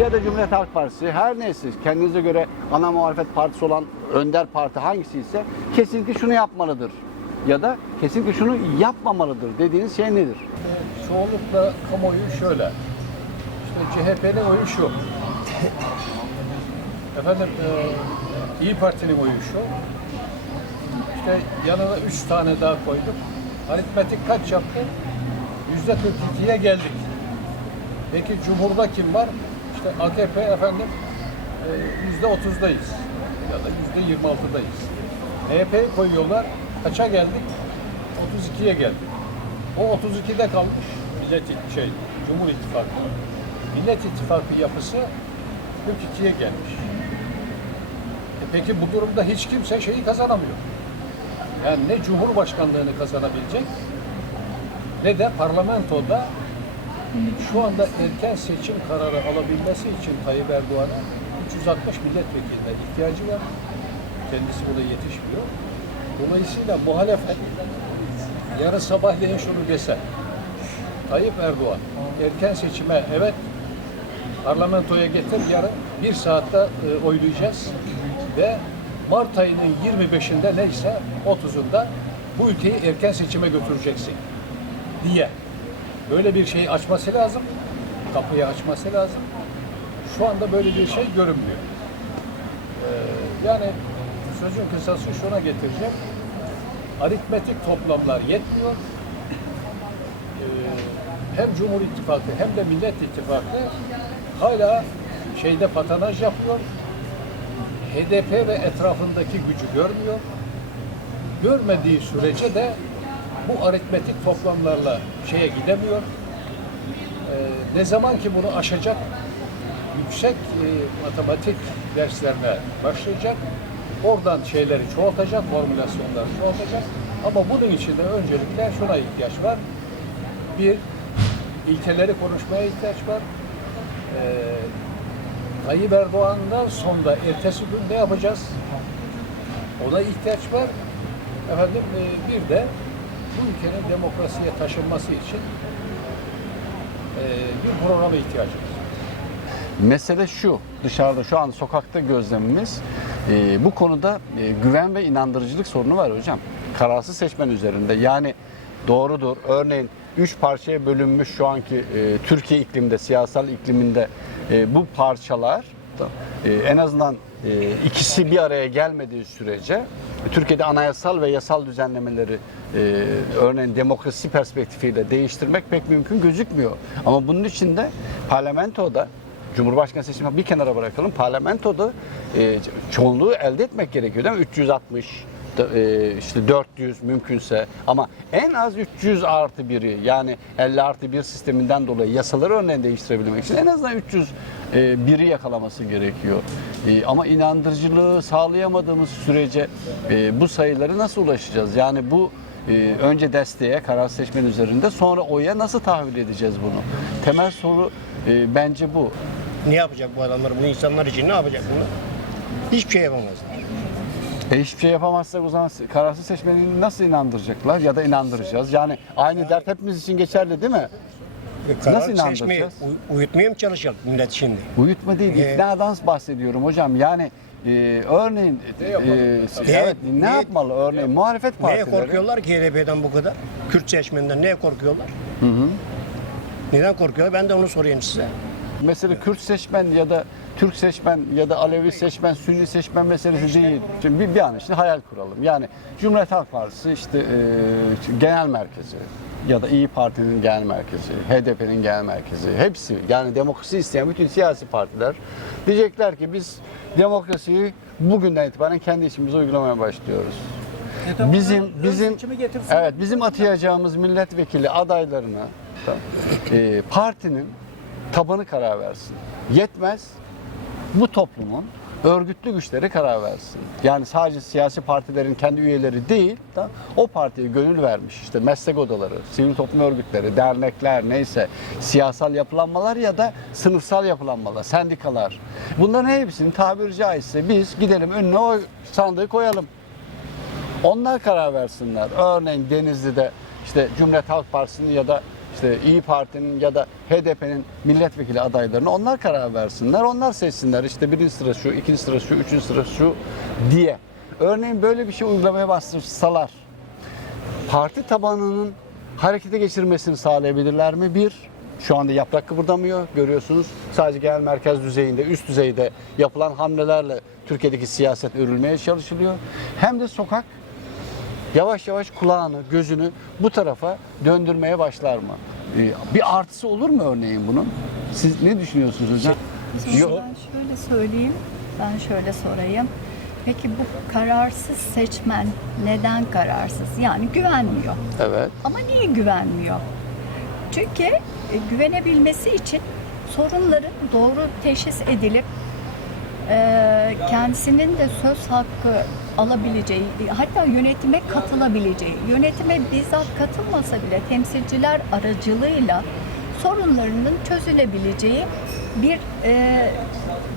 ya da Cumhuriyet Halk Partisi her neyse kendinize göre ana muhalefet partisi olan önder parti hangisi ise kesinlikle şunu yapmalıdır ya da kesinlikle şunu yapmamalıdır dediğiniz şey nedir? Çoğunlukla kamuoyu şöyle. İşte CHP'nin oyu şu. Efendim e, İyi Parti'nin oyu şu. İşte yanına üç tane daha koyduk. Aritmetik kaç yaptı? Yüzde 42'ye geldik. Peki Cumhur'da kim var? İşte AKP efendim e, yüzde 30'dayız. Ya da yüzde 26'dayız. MHP'yi koyuyorlar. Kaça geldik? 32'ye geldik. O 32'de kalmış Millet şey Cumhur İttifakı. Millet İttifakı yapısı 42'ye gelmiş. E peki bu durumda hiç kimse şeyi kazanamıyor. Yani ne Cumhurbaşkanlığını kazanabilecek ne de parlamentoda şu anda erken seçim kararı alabilmesi için Tayyip Erdoğan'a 360 milletvekiline ihtiyacı var. Kendisi buna yetişmiyor. Dolayısıyla muhalefet yarın sabahleyin şunu dese, Tayyip Erdoğan erken seçime evet parlamentoya getir yarın bir saatte e, oylayacağız ve Mart ayının 25'inde neyse 30'unda bu ülkeyi erken seçime götüreceksin diye böyle bir şeyi açması lazım. Kapıyı açması lazım. Şu anda böyle bir şey görünmüyor. Ee, yani sözün kısası şuna getireceğim. Aritmetik toplamlar yetmiyor. Ee, hem Cumhur İttifakı hem de Millet İttifakı hala şeyde patanaj yapıyor. HDP ve etrafındaki gücü görmüyor. Görmediği sürece de bu aritmetik toplamlarla şeye gidemiyor. Ee, ne zaman ki bunu aşacak, yüksek e, matematik derslerine başlayacak. Oradan şeyleri çoğaltacak, formülasyonları çoğaltacak. Ama bunun için de öncelikle şuna ihtiyaç var. Bir, ilkeleri konuşmaya ihtiyaç var. Ee, Tayyip Erdoğan'dan sonra ertesi gün ne yapacağız? Ona ihtiyaç var. Efendim e, bir de bu ülkenin demokrasiye taşınması için e, bir programa ihtiyacımız. Mesele şu, dışarıda şu an sokakta gözlemimiz e, bu konuda e, güven ve inandırıcılık sorunu var hocam. Kararsız seçmen üzerinde. Yani doğrudur. Örneğin üç parçaya bölünmüş şu anki e, Türkiye ikliminde, siyasal ikliminde e, bu parçalar e, en azından ikisi bir araya gelmediği sürece Türkiye'de anayasal ve yasal düzenlemeleri e, örneğin demokrasi perspektifiyle değiştirmek pek mümkün gözükmüyor. Ama bunun için de parlamentoda Cumhurbaşkanı seçimi bir kenara bırakalım. Parlamentoda e, çoğunluğu elde etmek gerekiyor değil mi? 360 da- e, işte 400 mümkünse ama en az 300 artı biri yani 50 artı 1 sisteminden dolayı yasaları örneğin değiştirebilmek için en azından 300 e, biri yakalaması gerekiyor. E, ama inandırıcılığı sağlayamadığımız sürece e, bu sayıları nasıl ulaşacağız? Yani bu e, önce desteğe, karar seçmen üzerinde sonra oya nasıl tahvil edeceğiz bunu? Temel soru e, bence bu. Ne yapacak bu adamlar? Bu insanlar için ne yapacak bunlar? Hiçbir şey yapamazlar. E hiçbir şey yapamazsak o zaman kararsız seçmeni nasıl inandıracaklar ya da inandıracağız? Yani aynı dert hepimiz için geçerli değil mi? Karar Nasıl seçmeye, inandıracağız? uy- uyutmaya mı çalışacak millet şimdi? Uyutma değil, Ee, iknadan bahsediyorum hocam. Yani e, örneğin Ne e, Ne- evet ne, ne- yapmalı örneğin muhalefet Neye partileri? korkuyorlar ki HDP'den bu kadar? Kürt seçmeninden neye korkuyorlar? Neden korkuyorlar? Ben de onu sorayım size. Mesela Kürt seçmen ya da Türk seçmen ya da Alevi seçmen, Sünni seçmen meselesi değil. Şimdi bir, bir an için hayal kuralım. Yani Cumhuriyet Halk Partisi işte e, genel merkezi ya da İyi Parti'nin genel merkezi, HDP'nin genel merkezi hepsi yani demokrasi isteyen bütün siyasi partiler diyecekler ki biz demokrasiyi bugünden itibaren kendi içimize uygulamaya başlıyoruz. Bizim bizim evet bizim atayacağımız milletvekili adaylarına tamam, e, partinin tabanı karar versin. Yetmez. Bu toplumun örgütlü güçleri karar versin. Yani sadece siyasi partilerin kendi üyeleri değil, da o partiye gönül vermiş işte meslek odaları, sivil toplum örgütleri, dernekler neyse, siyasal yapılanmalar ya da sınıfsal yapılanmalar, sendikalar. Bunların hepsini tabiri caizse biz gidelim önüne o sandığı koyalım. Onlar karar versinler. Örneğin Denizli'de işte Cumhuriyet Halk Partisi'nin ya da işte İyi Parti'nin ya da HDP'nin milletvekili adaylarını onlar karar versinler. Onlar seçsinler. İşte birinci sıra şu, ikinci sıra şu, üçüncü sıra şu diye. Örneğin böyle bir şey uygulamaya bastırsalar parti tabanının harekete geçirmesini sağlayabilirler mi? Bir, şu anda yaprak kıpırdamıyor görüyorsunuz. Sadece genel merkez düzeyinde, üst düzeyde yapılan hamlelerle Türkiye'deki siyaset örülmeye çalışılıyor. Hem de sokak yavaş yavaş kulağını, gözünü bu tarafa döndürmeye başlar mı? Ee, Bir artısı olur mu örneğin bunun? Siz ne düşünüyorsunuz hocam? Yok. Ben şöyle söyleyeyim, ben şöyle sorayım. Peki bu kararsız seçmen neden kararsız? Yani güvenmiyor. Evet. Ama niye güvenmiyor? Çünkü e, güvenebilmesi için sorunların doğru teşhis edilip e, kendisinin de söz hakkı alabileceği, hatta yönetime katılabileceği, yönetime bizzat katılmasa bile temsilciler aracılığıyla sorunlarının çözülebileceği bir e,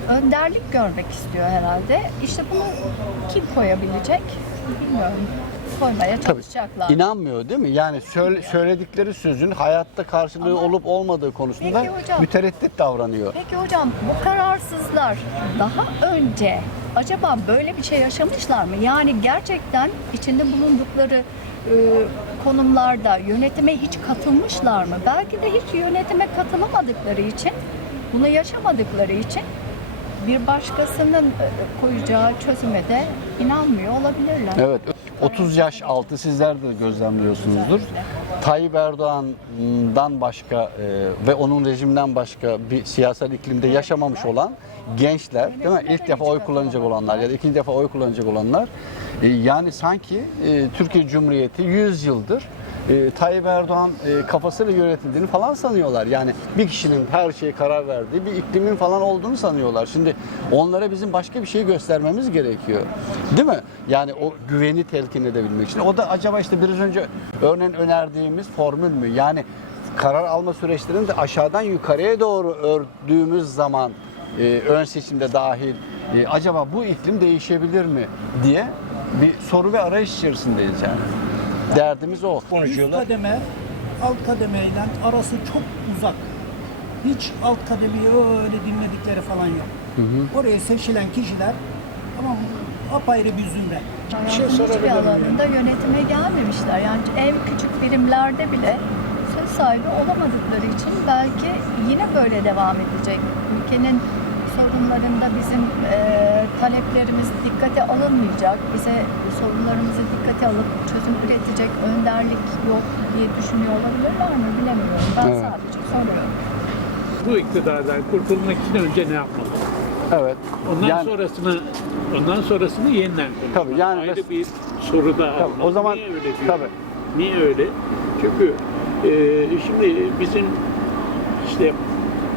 önderlik görmek istiyor herhalde. İşte bunu kim koyabilecek bilmiyorum. Koymaya Tabii. çalışacaklar. İnanmıyor değil mi? Yani söyle- söyledikleri sözün hayatta karşılığı Ama- olup olmadığı konusunda hocam. mütereddit davranıyor. Peki hocam bu kararsızlar daha önce acaba böyle bir şey yaşamışlar mı? Yani gerçekten içinde bulundukları e, konumlarda yönetime hiç katılmışlar mı? Belki de hiç yönetime katılamadıkları için, bunu yaşamadıkları için bir başkasının e, koyacağı çözüme de inanmıyor olabilirler. Evet. 30 yaş altı sizler de gözlemliyorsunuzdur. Tayyip Erdoğan'dan başka e, ve onun rejiminden başka bir siyasal iklimde yaşamamış olan gençler, değil mi? İlk defa oy kullanacak olanlar ya da ikinci defa oy kullanacak olanlar e, yani sanki e, Türkiye Cumhuriyeti 100 yıldır e, Tayyip Erdoğan e, kafasıyla yönetildiğini falan sanıyorlar. Yani bir kişinin her şeye karar verdiği bir iklimin falan olduğunu sanıyorlar. Şimdi onlara bizim başka bir şey göstermemiz gerekiyor. Değil mi? Yani o güveni telkin edebilmek için. O da acaba işte biraz önce örneğin önerdiğimiz formül mü? Yani karar alma süreçlerini de aşağıdan yukarıya doğru ördüğümüz zaman e, ön seçimde dahil e, acaba bu iklim değişebilir mi diye bir soru ve arayış içerisindeyiz yani. Derdimiz o. Üst Konuşuyorlar. kademe alt kademeyle arası çok uzak. Hiç alt kademeyi öyle dinledikleri falan yok. Oraya seçilen kişiler tamam mı? apayrı bir zümre. Bir şey hiçbir alanında yönetime gelmemişler. Yani en küçük birimlerde bile söz sahibi olamadıkları için belki yine böyle devam edecek. Ülkenin sorunlarında bizim e, taleplerimiz dikkate alınmayacak. Bize sorunlarımızı dikkate alıp çözüm üretecek önderlik yok diye düşünüyor olabilirler mi bilemiyorum. Ben Evet. sadece soruyorum. bu iktidardan kurtulmak için önce ne yapmalı? Evet. Ondan Yani- sonrasını ondan sonrasını yeniden konuşmak. Tabii, yani ayrı bir soru daha. Tabii, o zaman- niye öyle tabii. Niye öyle? Çünkü e, şimdi bizim işte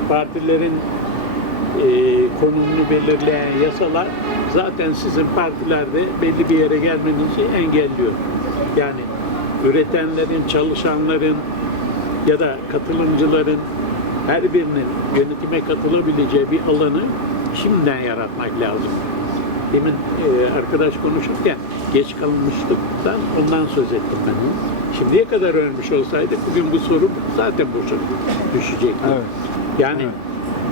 partilerin konumunu belirleyen yasalar zaten sizin partilerde belli bir yere gelmenizi engelliyor. Yani üretenlerin, çalışanların ya da katılımcıların her birinin yönetime katılabileceği bir alanı şimdiden yaratmak lazım. Demin e, arkadaş konuşurken geç kalınmışlıktan ondan söz ettim ben. Şimdiye kadar ölmüş olsaydık bugün bu soru zaten boşa düşecekti. Evet. Yani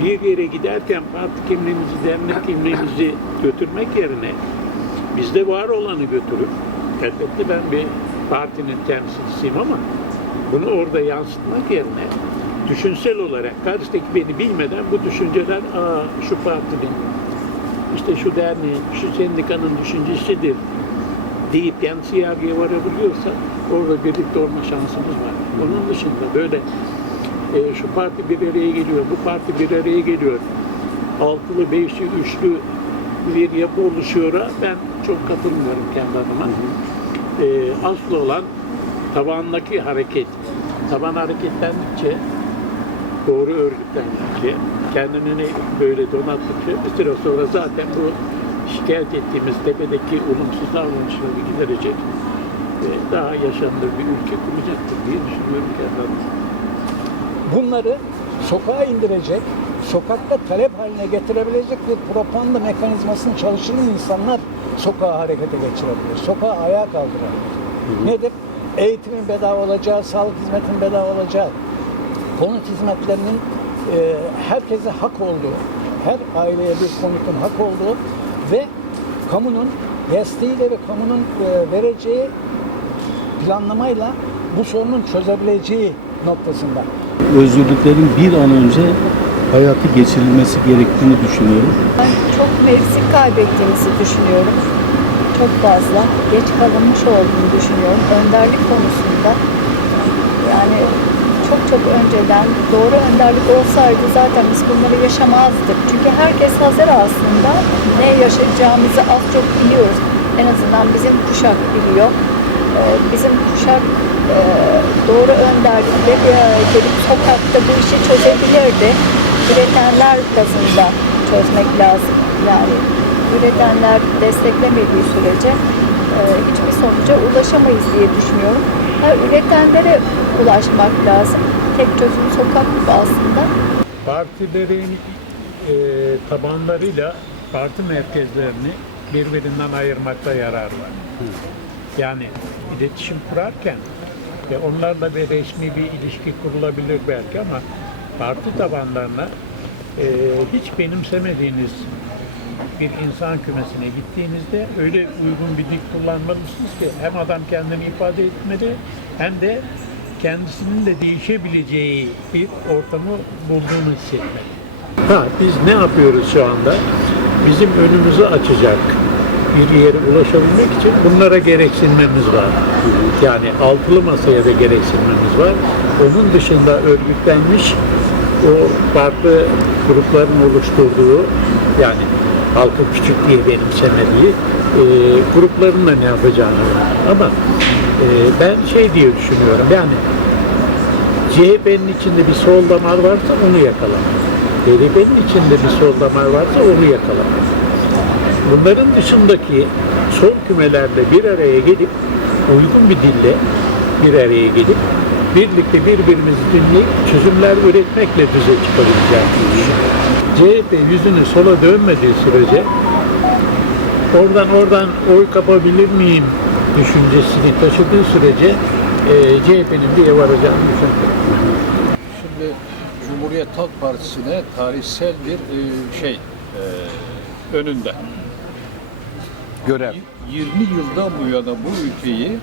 bir yere giderken parti kimliğinizi, dernek kimliğinizi götürmek yerine bizde var olanı götürüp elbette ben bir partinin temsilcisiyim ama bunu orada yansıtmak yerine düşünsel olarak karşıdaki beni bilmeden bu düşünceler aa şu partinin işte şu derneğin, şu sendikanın düşüncesidir deyip kendisi yargıya varabiliyorsa orada birlikte olma şansımız var. Onun dışında böyle e, şu parti bir araya geliyor, bu parti bir araya geliyor. Altılı, beşli, üçlü bir yapı oluşuyor'a ben çok katılmıyorum kendi adıma. E, asıl olan tabandaki hareket. Taban hareketlendikçe, doğru örgütlendikçe, kendini böyle donattıkça bir süre sonra zaten bu şikayet ettiğimiz tepedeki olumsuz davranışları giderecek ve daha yaşanılır bir ülke kuracaktır diye düşünüyorum kendi adıma. Bunları sokağa indirecek, sokakta talep haline getirebilecek bir propaganda mekanizmasını çalıştıran insanlar sokağa harekete geçirebilir. Sokağa ayağa kaldırabilir. Nedir? Eğitimin bedava olacağı, sağlık hizmetinin bedava olacağı, konut hizmetlerinin e, herkese hak olduğu, her aileye bir konutun hak olduğu ve kamunun desteğiyle ve kamunun e, vereceği planlamayla bu sorunun çözebileceği noktasında. Özgürlüklerin bir an önce hayatı geçirilmesi gerektiğini düşünüyorum. Ben çok mevsim kaybettiğimizi düşünüyorum. Çok fazla geç kalınmış olduğunu düşünüyorum. Önderlik konusunda yani çok çok önceden doğru önderlik olsaydı zaten biz bunları yaşamazdık. Çünkü herkes hazır aslında. Ne yaşayacağımızı az çok biliyoruz. En azından bizim kuşak biliyor. Ee, Bizim kuşak e, doğru önderlikle bir araya gelip sokakta bu işi çözebilirdi. Üretenler bazında çözmek lazım. Yani üretenler desteklemediği sürece e, hiçbir sonuca ulaşamayız diye düşünüyorum. Ha, üretenlere ulaşmak lazım. Tek çözüm sokak bu aslında. partilerin e, tabanlarıyla parti merkezlerini birbirinden ayırmakta yarar var. Yani iletişim kurarken ve onlarla bir resmi bir ilişki kurulabilir belki ama parti tabanlarına e, hiç benimsemediğiniz bir insan kümesine gittiğinizde öyle uygun bir dil kullanmalısınız ki hem adam kendini ifade etmeli hem de kendisinin de değişebileceği bir ortamı bulduğunu hissetmeli. Ha, biz ne yapıyoruz şu anda? Bizim önümüzü açacak bir yere ulaşabilmek için bunlara gereksinmemiz var. Yani altılı masaya da gereksinmemiz var. Onun dışında örgütlenmiş o farklı grupların oluşturduğu yani halkı küçük diye benimsemediği e, grupların da ne yapacağını ama e, ben şey diye düşünüyorum yani CHP'nin içinde bir sol damar varsa onu yakalamak. HDP'nin içinde bir sol damar varsa onu yakalamak. Bunların dışındaki sol kümelerle bir araya gelip uygun bir dille bir araya gelip birlikte birbirimizi dinleyip çözümler üretmekle düze çıkabileceğimizi. CHP yüzünü sola dönmediği sürece oradan oradan oy kapabilir miyim düşüncesini taşıdığı sürece e, CHP'nin bir ev varacağını düşünüyorum. Şimdi Cumhuriyet Halk Partisi'ne tarihsel bir e, şey e, önünde. Görev. 20 yıldan bu yana bu ülkeyi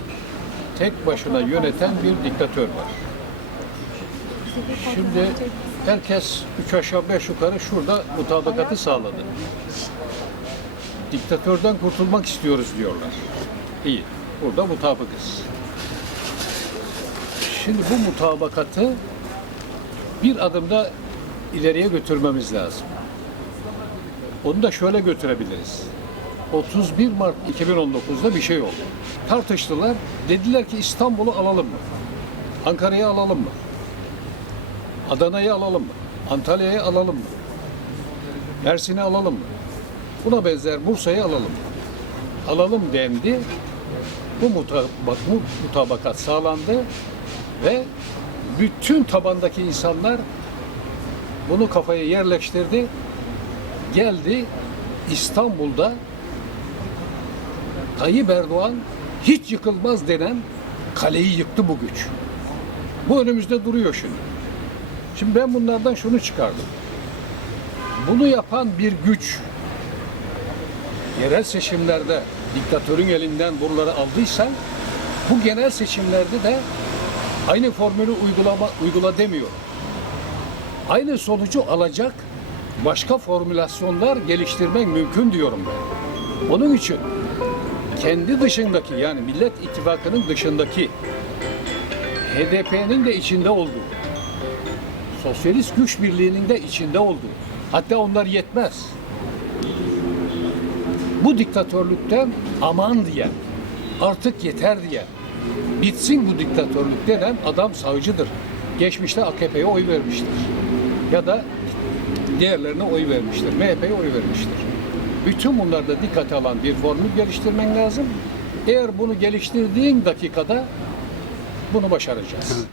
tek başına yöneten bir diktatör var. Şimdi herkes üç aşağı beş yukarı şurada mutabakatı sağladı. Diktatörden kurtulmak istiyoruz diyorlar. İyi, burada mutabıkız. Şimdi bu mutabakatı bir adımda ileriye götürmemiz lazım. Onu da şöyle götürebiliriz. 31 Mart 2019'da bir şey oldu. Tartıştılar. Dediler ki İstanbul'u alalım mı? Ankara'yı alalım mı? Adana'yı alalım mı? Antalya'yı alalım mı? Mersin'i alalım mı? Buna benzer Bursa'yı alalım mı? Alalım dendi. Bu mutabak, mutabakat sağlandı ve bütün tabandaki insanlar bunu kafaya yerleştirdi. Geldi İstanbul'da Tayyip Erdoğan hiç yıkılmaz denen kaleyi yıktı bu güç. Bu önümüzde duruyor şimdi. Şimdi ben bunlardan şunu çıkardım. Bunu yapan bir güç yerel seçimlerde diktatörün elinden buraları aldıysa bu genel seçimlerde de aynı formülü uygulama uygula demiyor. Aynı sonucu alacak başka formülasyonlar geliştirmek mümkün diyorum ben. Onun için kendi dışındaki yani Millet İttifakı'nın dışındaki HDP'nin de içinde olduğu, Sosyalist Güç Birliği'nin de içinde olduğu, hatta onlar yetmez. Bu diktatörlükten aman diyen, artık yeter diyen, bitsin bu diktatörlük denen adam savcıdır. Geçmişte AKP'ye oy vermiştir. Ya da diğerlerine oy vermiştir. MHP'ye oy vermiştir. Bütün bunlarda dikkate alan bir formül geliştirmen lazım. Eğer bunu geliştirdiğin dakikada bunu başaracağız.